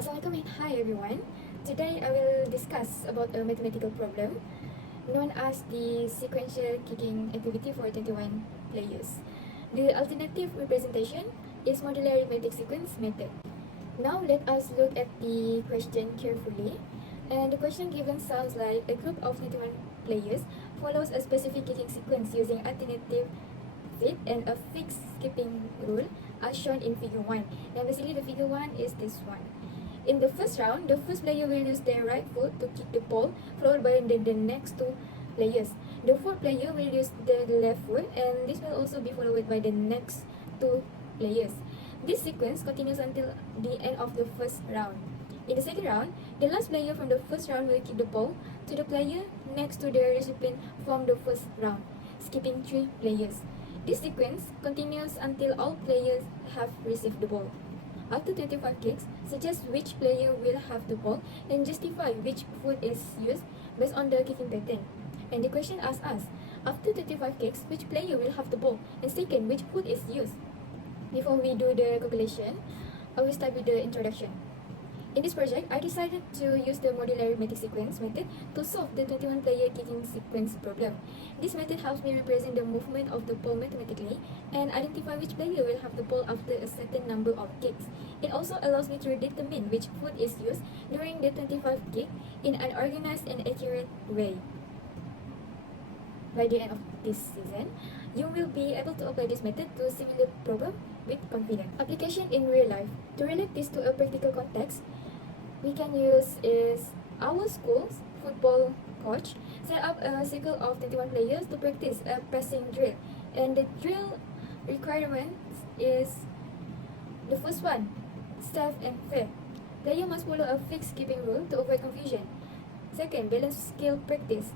Assalamualaikum and hi everyone. Today I will discuss about a mathematical problem known as the sequential kicking activity for 21 players. The alternative representation is modular arithmetic sequence method. Now let us look at the question carefully. And the question given sounds like a group of 21 players follows a specific kicking sequence using alternative fit and a fixed skipping rule as shown in figure 1. And basically the figure 1 is this one. In the first round, the first player will use their right foot to kick the ball, followed by the next two players. The fourth player will use the left foot, and this will also be followed by the next two players. This sequence continues until the end of the first round. In the second round, the last player from the first round will kick the ball to the player next to the recipient from the first round, skipping three players. This sequence continues until all players have received the ball. After 25 kicks, suggest which player will have the ball and justify which foot is used based on the kicking pattern. And the question asks us, after 25 kicks, which player will have the ball, and second, which foot is used? Before we do the calculation, I will start with the introduction. In this project, I decided to use the modular arithmetic sequence method to solve the 21-player kicking sequence problem. This method helps me represent the movement of the ball mathematically and identify which player will have the ball after a certain number of kicks. It also allows me to determine which foot is used during the 25 kick in an organized and accurate way. By the end of this season, you will be able to apply this method to a similar problem with confidence. Application in real life. To relate this to a practical context, we can use is our school's football coach set up a circle of 21 players to practice a passing drill. And the drill requirements is the first one, safe and fair. Player must follow a fixed skipping rule to avoid confusion. Second, balance skill practice,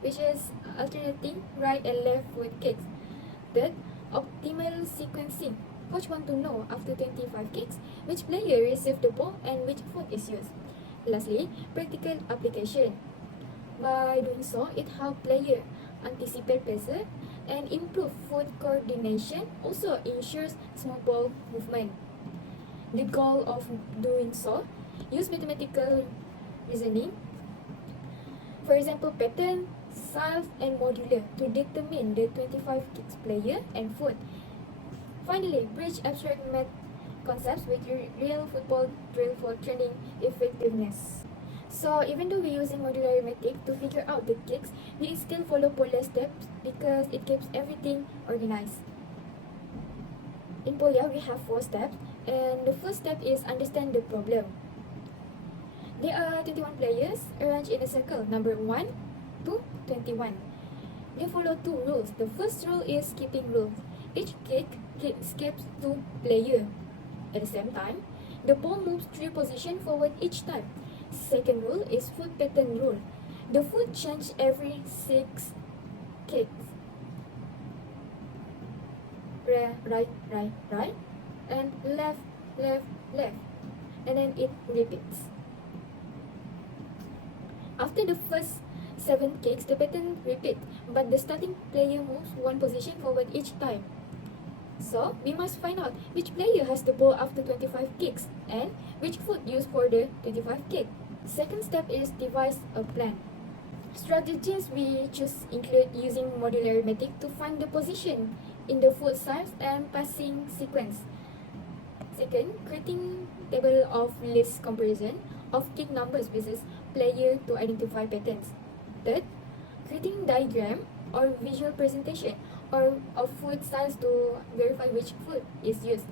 which is alternating right and left foot kicks. Third, optimal sequencing. Coach want to know after 25 kicks which player received the ball and which foot is used. Lastly, practical application. By doing so, it helps player anticipate pressure and improve foot coordination, also ensures small ball movement. The goal of doing so, use mathematical reasoning. For example, pattern, size, and modular to determine the 25 kicks player and foot. Finally, bridge abstract math concepts with real football drill for training effectiveness. So even though we're using modular arithmetic to figure out the kicks, we still follow Polya steps because it keeps everything organized. In Polya, we have 4 steps, and the first step is understand the problem. There are 21 players arranged in a circle, number 1 to 21. They follow 2 rules. The first rule is skipping rule. Each kick skips 2 players. At the same time, the ball moves 3 positions forward each time. Second rule is foot pattern rule. The foot changes every 6 kicks. Right, right, right, and left, left, left, and then it repeats. After the first 7 kicks, the pattern repeats, but the starting player moves 1 position forward each time. So, we must find out which player has the ball after 25 kicks and which foot used for the 25 kick. Second step is devise a plan. Strategies we choose include using modular arithmetic to find the position in the foot size and passing sequence. Second, creating table of list comparison of kick numbers versus player to identify patterns. Third, creating diagram or visual presentation or of foot size to verify which foot is used.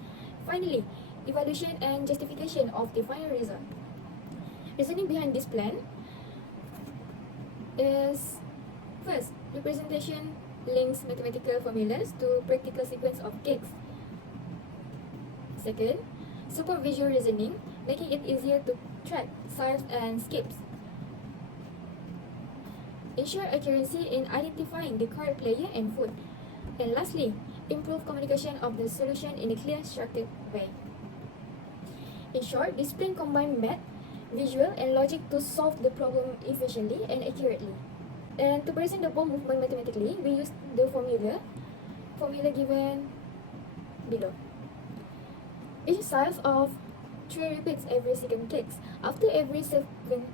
Finally, evaluation and justification of the final result. Reasoning behind this plan is first, representation links mathematical formulas to practical sequence of kicks. Second, supervisual reasoning, making it easier to track size and skips. Ensure accuracy in identifying the correct player and foot. And lastly, improve communication of the solution in a clear, structured way. In short, this plan combines math, visual, and logic to solve the problem efficiently and accurately. And to present the ball movement mathematically, we use the formula given below. Each size of 3 repeats every 7 kicks. After every 7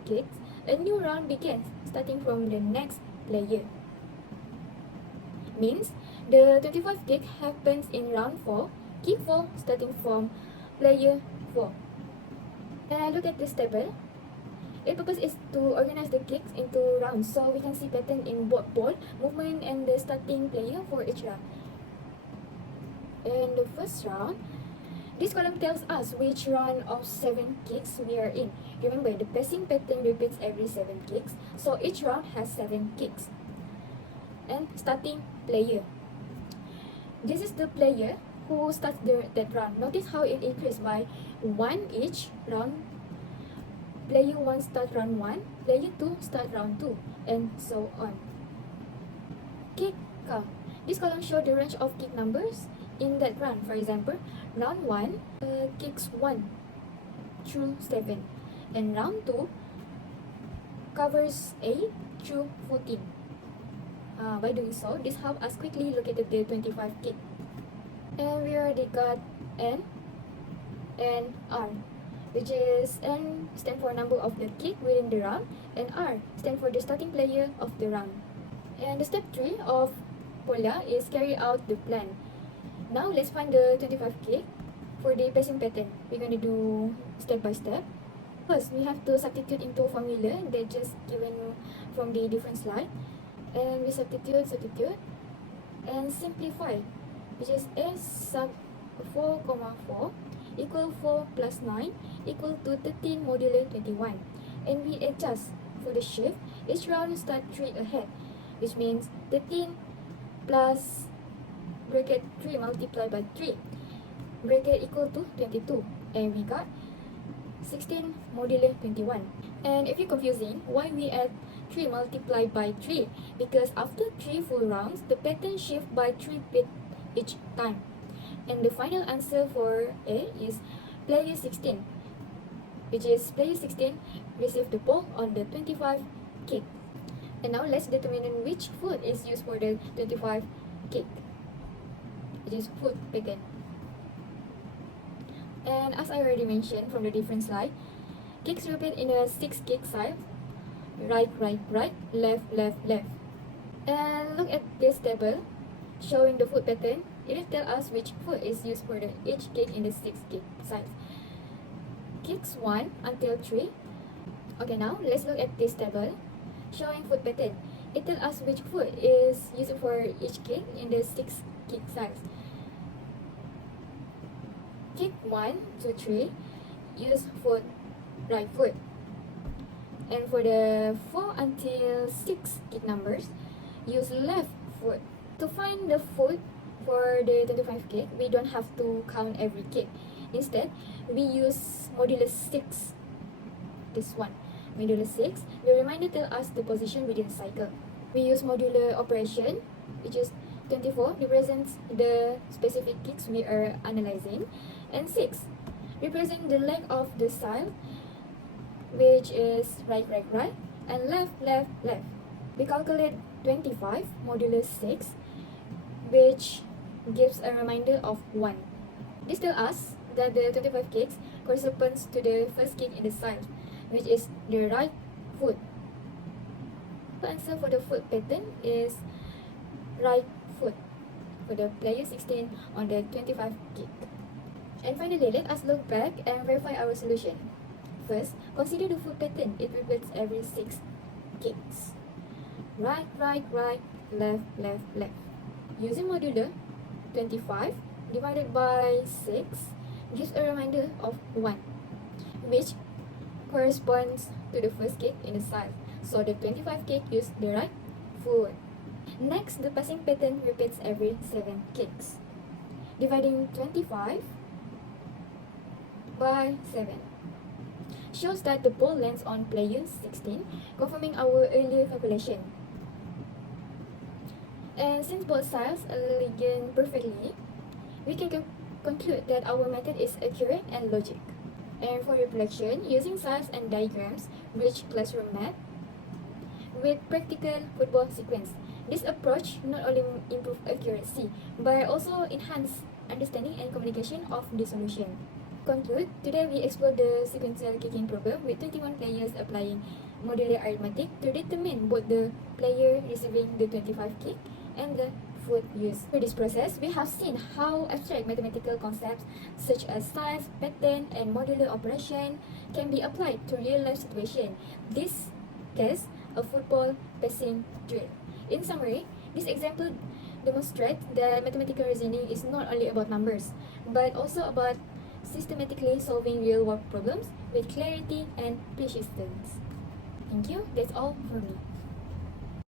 kicks, a new round begins, starting from the next player. Means the 25 kick happens in round 4, kick 4 starting from player 4. And look at this table. Its purpose is to organize the kicks into rounds so we can see pattern in both ball, movement and the starting player for each round. In the first round, this column tells us which round of 7 kicks we are in. Remember, the passing pattern repeats every 7 kicks, so each round has 7 kicks. And starting player. This is the player who starts that round. Notice how it increased by 1 each round. Player 1 start round 1, player 2 start round 2, and so on. Kick count. This column shows the range of kick numbers in that round. For example, round 1 kicks 1 through 7, and round 2 covers 8 through 14. By doing so, this helps us quickly locate the 25 kick. And we already got N and R, which is N stand for number of the kick within the round, and R stand for the starting player of the round. And the step 3 of Pola is carry out the plan. Now let's find the 25 kick for the passing pattern. We're going to do step by step. First, we have to substitute into a formula that just given from the different slide. And we substitute, and simplify, which is S sub 4, 4 equal 4 plus 9 equal to 13 modulo 21. And we adjust for the shift. Each round start 3 ahead, which means 13 plus bracket 3 multiplied by 3 bracket equal to 22. And we got 16 modulo 21. And if you're confusing, why we add 3 multiplied by 3? Because after 3 full rounds, the pattern shift by 3 bit each time. And the final answer for A is player 16, which is player 16 received the ball on the 25 kick. And now let's determine which foot is used for the 25 kick, which is foot pattern. And as I already mentioned from the different slide, kicks repeat in a 6 kick cycle. Right, right, right, left, left, left. And look at this table showing the foot pattern. It will tell us which foot is used for each kick in the 6 kick size. Kicks 1 until 3. Okay, now let's look at this table showing foot pattern. It tells us which foot is used for each kick in the 6 kick size. Kick 1 to 3 use foot right foot. And for the 4 until 6 kick numbers, use left foot. To find the foot for the 25 kick, we don't have to count every kick. Instead, we use modulo 6. This one. Modulo 6. The reminder tells us the position within the cycle. We use modular operation, which is 24 represents the specific kicks we are analyzing, and 6 represent the leg of the cycle, which is right, right, right, and left, left, left. We calculate 25 modulo 6, which gives a reminder of 1. This tells us that the 25 kicks corresponds to the first kick in the cycle, which is the right foot. The answer for the foot pattern is right foot for the player 16 on the 25 kick. And finally, let us look back and verify our solution. First, consider the foot pattern. It repeats every 6 kicks. Right, right, right, left, left, left. Using modulo 25 divided by 6 gives a reminder of 1, which corresponds to the first kick in the cycle. So the 25 kick use the right foot. Next, the passing pattern repeats every 7 kicks. Dividing 25 by 7 shows that the ball lands on player 16, confirming our earlier calculation. And since both sides align perfectly, we can conclude that our method is accurate and logic. And for reflection, using slides and diagrams, bridge classroom math with practical football sequence. This approach not only improves accuracy, but also enhance understanding and communication of the solution. conclude, today we explored the sequential kicking problem with 21 players applying modular arithmetic to determine both the player receiving the 25 kick and the foot used. Through this process, we have seen how abstract mathematical concepts such as size, pattern, and modular operation can be applied to real-life situations. This case, a football passing drill. In summary, this example demonstrates that mathematical reasoning is not only about numbers, but also about systematically solving real-world problems with clarity and persistence. Thank you. That's all for me.